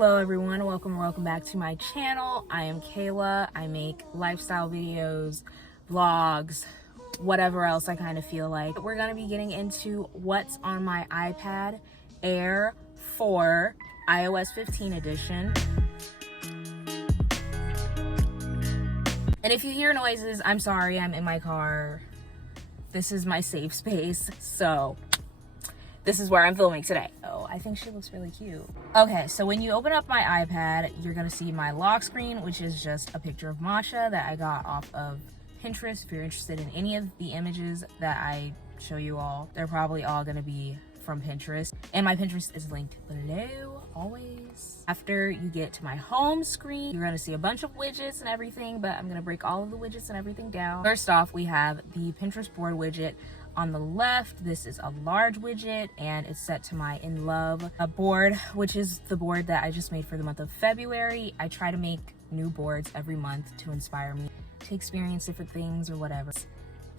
Hello everyone, welcome back to my channel. I am Cayla. I make lifestyle videos, vlogs, whatever else I kind of feel like. We're gonna be getting into what's on my iPad Air 4 iOS 15 edition. And if you hear noises, I'm sorry, I'm in my car. This is my safe space, so this is where I'm filming today. Oh, I think she looks really cute. Okay, so when you open up my iPad, you're gonna see my lock screen, which is just a picture of Masha that I got off of Pinterest. If you're interested in any of the images that I show you all, they're probably all gonna be from Pinterest. And my Pinterest is linked below, always. After you get to my home screen, you're gonna see a bunch of widgets and everything, but I'm gonna break all of the widgets and everything down. First off, we have the Pinterest board widget. On the left, this is a large widget and it's set to my In Love board, which is the board that I just made for the month of February. I try to make new boards every month to inspire me to experience different things or whatever.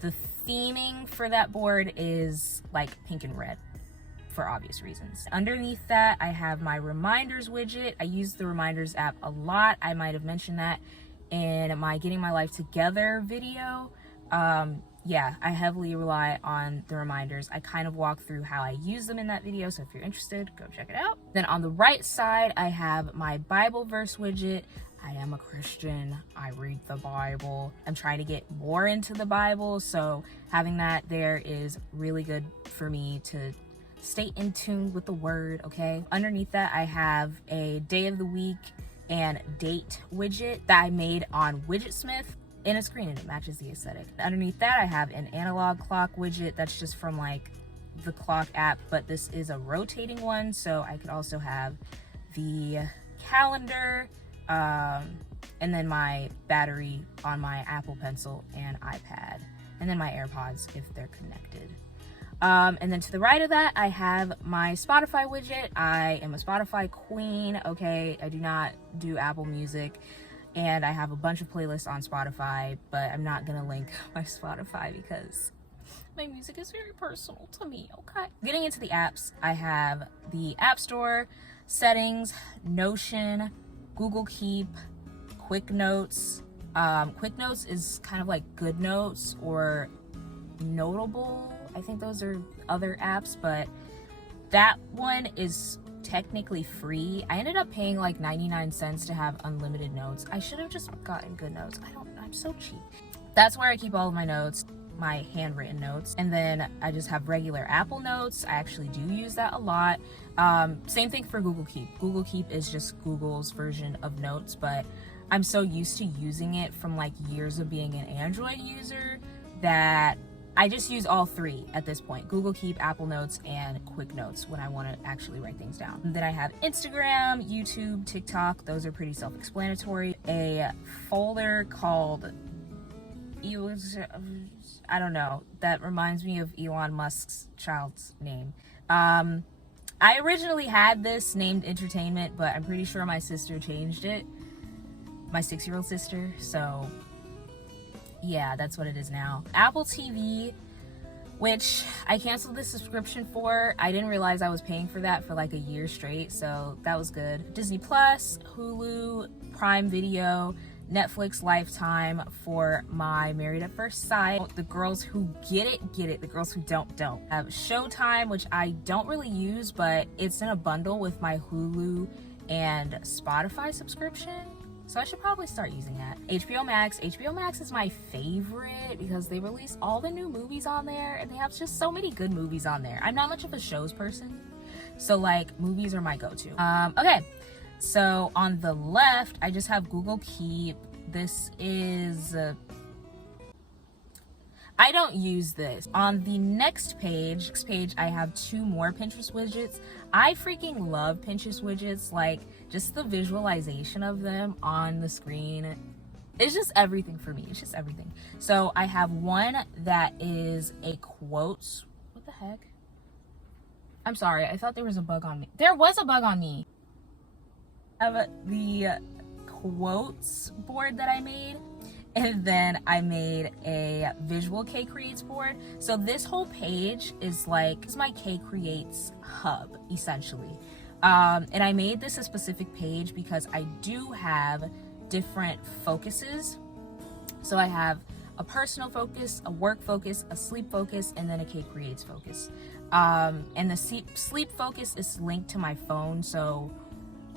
The theming for that board is like pink and red for obvious reasons. Underneath that, I have my reminders widget. I use the reminders app a lot. I might have mentioned that in my Getting My Life Together video. Yeah, I heavily rely on the reminders. I kind of walk through how I use them in that video, so if you're interested, go check it out. Then on the right side, I have my Bible verse widget. I am a Christian. I read the Bible. I'm trying to get more into the Bible, so having that there is really good for me to stay in tune with the word, okay? Underneath that, I have a day of the week and date widget that I made on Widgetsmith in a screen, and it matches the aesthetic. Underneath that, I have an analog clock widget that's just from like the clock app, but this is a rotating one, so I could also have the calendar, and then my battery on my Apple Pencil and iPad, and then my AirPods if they're connected. And then to the right of that, I have my Spotify widget. I am a Spotify queen, okay? I do not do Apple Music. And I have a bunch of playlists on Spotify, but I'm not gonna link my Spotify because my music is very personal to me, okay? Getting into the apps, I have the App Store, Settings, Notion, Google Keep, Quick Notes. Quick Notes is kind of like Good Notes or Notable. I think those are other apps, but that one is technically free. I ended up paying like 99 cents to have unlimited notes. I should have just gotten Good Notes. I'm so cheap. That's where I keep all of my notes, my handwritten notes. And then I just have regular Apple Notes. I actually do use that a lot. Same thing for Google Keep. Google Keep is just Google's version of notes, but I'm so used to using it from like years of being an Android user that I just use all three at this point: Google Keep, Apple Notes, and Quick Notes when I want to actually write things down. And then I have Instagram, YouTube, TikTok. Those are pretty self-explanatory. A folder called I don't know, that reminds me of Elon Musk's child's name. I originally had this named Entertainment, but I'm pretty sure my sister changed it. My 6-year-old sister, so yeah, that's what it is now. Apple TV, which I canceled the subscription for. I didn't realize I was paying for that for like a year straight, so that was good. Disney Plus, Hulu, Prime Video, Netflix Lifetime for my Married at First Sight. The girls who get it, get it. The girls who don't. I have Showtime, which I don't really use, but it's in a bundle with my Hulu and Spotify subscription. So I should probably start using that. Hbo Max. Hbo Max is my favorite because they release all the new movies on there and they have just so many good movies on there. I'm not much of a shows person, so like movies are my go-to. Okay, so on the left, I just have Google Keep. This is... I don't use this. On the next page, I have 2 more Pinterest widgets. I freaking love Pinterest widgets. Like, just the visualization of them on the screen. It's just everything for me. It's just everything. So I have one that is a quotes. What the heck? I'm sorry. I thought there was a bug on me. There was a bug on me. I have the quotes board that I made. And then I made a visual K Creates board. So this whole page is like, it's my K Creates hub, essentially. And I made this a specific page because I do have different focuses. So I have a personal focus, a work focus, a sleep focus, and then a K Creates focus. And the sleep focus is linked to my phone, so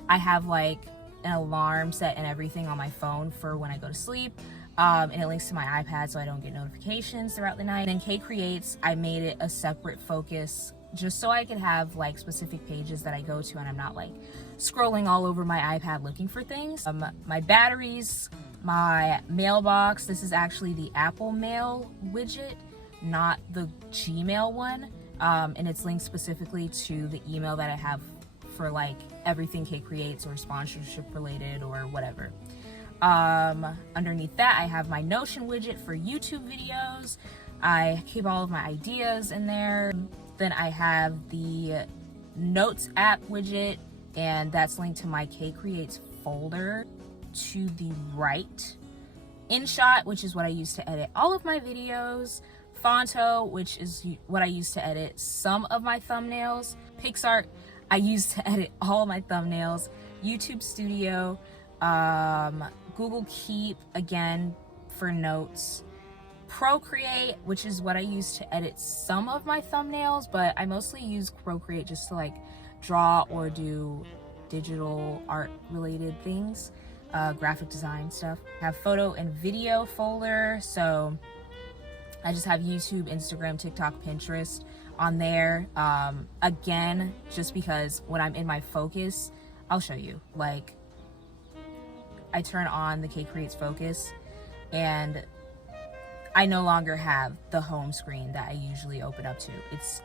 I have like an alarm set and everything on my phone for when I go to sleep. And it links to my iPad so I don't get notifications throughout the night. And then K Creates, I made it a separate focus just so I could have like specific pages that I go to and I'm not like scrolling all over my iPad looking for things. My batteries, my mailbox, this is actually the Apple Mail widget, not the Gmail one. And it's linked specifically to the email that I have for like everything K Creates or sponsorship related or whatever. Underneath that, I have my Notion widget for YouTube videos. I keep all of my ideas in there. Then I have the Notes app widget, and that's linked to my K Creates folder to the right. InShot, which is what I use to edit all of my videos. Fonto, which is what I use to edit some of my thumbnails. PixArt, I use to edit all of my thumbnails. YouTube Studio, Google Keep, again, for notes. Procreate, which is what I use to edit some of my thumbnails, but I mostly use Procreate just to like draw or do digital art related things, graphic design stuff. I have photo and video folder, so I just have YouTube, Instagram, TikTok, Pinterest on there. Again, just because when I'm in my focus, I'll show you, like I turn on the K Creates focus and I no longer have the home screen that I usually open up to.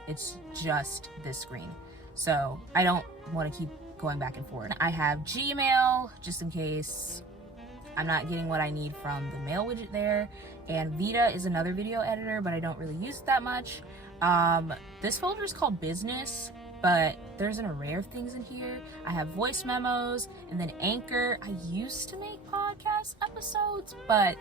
It's just this screen. So I don't want to keep going back and forth. I have Gmail, just in case I'm not getting what I need from the mail widget there. And Vita is another video editor, but I don't really use it that much. This folder is called Business, but there's an array of things in here. I have voice memos, and then Anchor. I used to make podcast episodes, but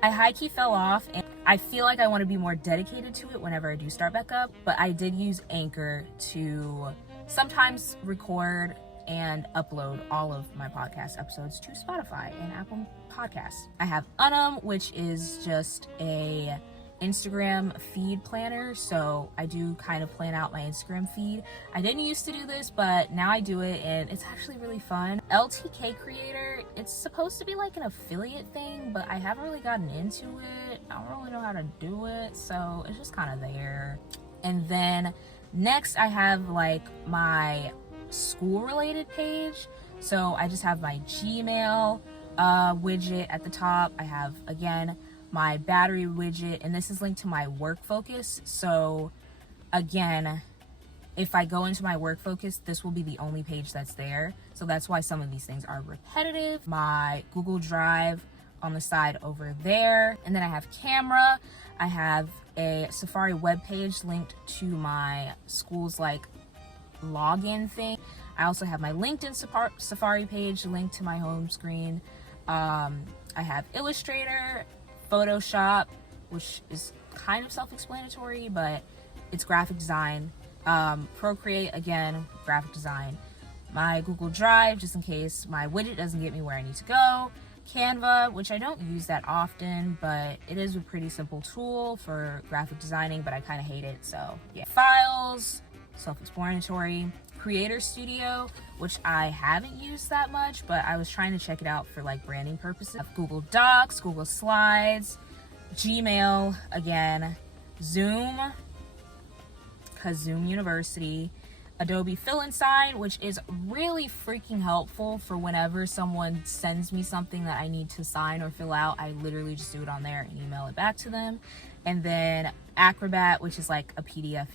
I high-key fell off, and I feel like I want to be more dedicated to it whenever I do start back up, but I did use Anchor to sometimes record and upload all of my podcast episodes to Spotify and Apple Podcasts. I have Unum, which is just a Instagram feed planner, so I do kind of plan out my Instagram feed. I didn't used to do this, but now I do it and it's actually really fun. LTK Creator, it's supposed to be like an affiliate thing, but I haven't really gotten into it. I don't really know how to do it, so it's just kind of there. And then next I have like my school related page, so I just have my Gmail widget at the top. I have, again, my battery widget, and this is linked to my work focus. So again, if I go into my work focus, this will be the only page that's there. So that's why some of these things are repetitive. My Google Drive on the side over there. And then I have camera. I have a Safari web page linked to my school's like login thing. I also have my LinkedIn Safari page linked to my home screen. I have Illustrator, Photoshop, which is kind of self-explanatory, but it's graphic design. Procreate, again, graphic design. My Google Drive, just in case my widget doesn't get me where I need to go. Canva, which I don't use that often, but it is a pretty simple tool for graphic designing, but I kind of hate it, so yeah. Files, self-explanatory. Creator Studio, which I haven't used that much, but I was trying to check it out for like branding purposes. I have Google Docs, Google Slides, Gmail, again, Zoom, because Zoom University, Adobe Fill and Sign, which is really freaking helpful for whenever someone sends me something that I need to sign or fill out. I literally just do it on there and email it back to them. And then Acrobat, which is like a PDF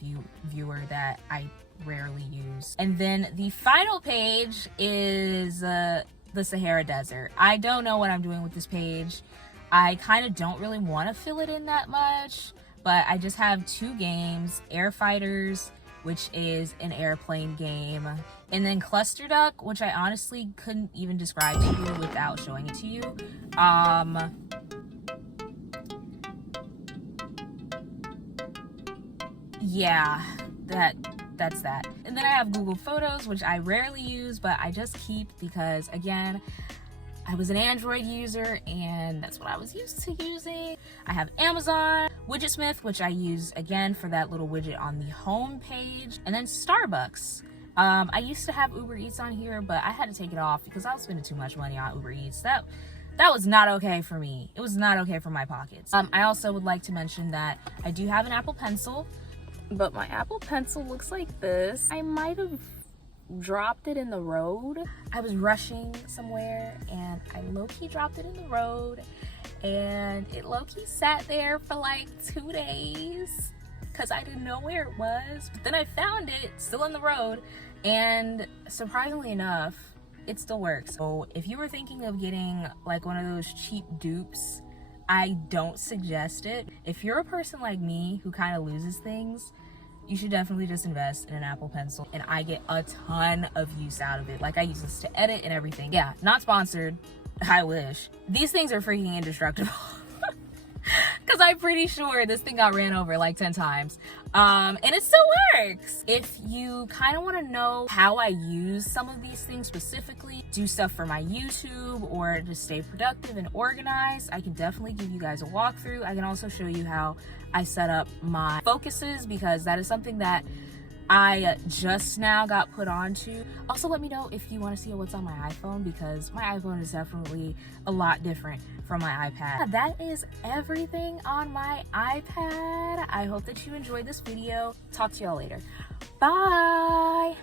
viewer that I rarely use. And then the final page is the Sahara Desert. I don't know what I'm doing with this page. I kind of don't really want to fill it in that much, but I just have two games, Air Fighters, which is an airplane game, and then Cluster Duck, which I honestly couldn't even describe to you without showing it to you. Yeah, that's that. And then I have Google Photos, which I rarely use, but I just keep because, again, I was an Android user and that's what I was used to using. I have Amazon, Widgetsmith, which I use again for that little widget on the home page, and then Starbucks. I used to have Uber Eats on here, but I had to take it off because I was spending too much money on Uber Eats. That was not okay for me. It was not okay for my pockets. I also would like to mention that I do have an Apple Pencil, but my Apple Pencil looks like this. I might have dropped it in the road. I was rushing somewhere and I low-key dropped it in the road, and it low-key sat there for like 2 days because I didn't know where it was. But then I found it still in the road, and surprisingly enough, it still works. So if you were thinking of getting like one of those cheap dupes, I don't suggest it. If you're a person like me who kind of loses things, you should definitely just invest in an Apple Pencil, and I get a ton of use out of it. Like, I use this to edit and everything. Yeah, not sponsored. I wish. These things are freaking indestructible. Because I'm pretty sure this thing got ran over like 10 times. And it still works. If you kind of want to know how I use some of these things specifically, do stuff for my YouTube, or to stay productive and organized, I can definitely give you guys a walkthrough. I can also show you how I set up my focuses, because that is something that I just now got put onto. Also, let me know if you want to see what's on my iPhone, because my iPhone is definitely a lot different from my iPad. That is everything on my iPad. I hope that you enjoyed this video. Talk to y'all later. Bye.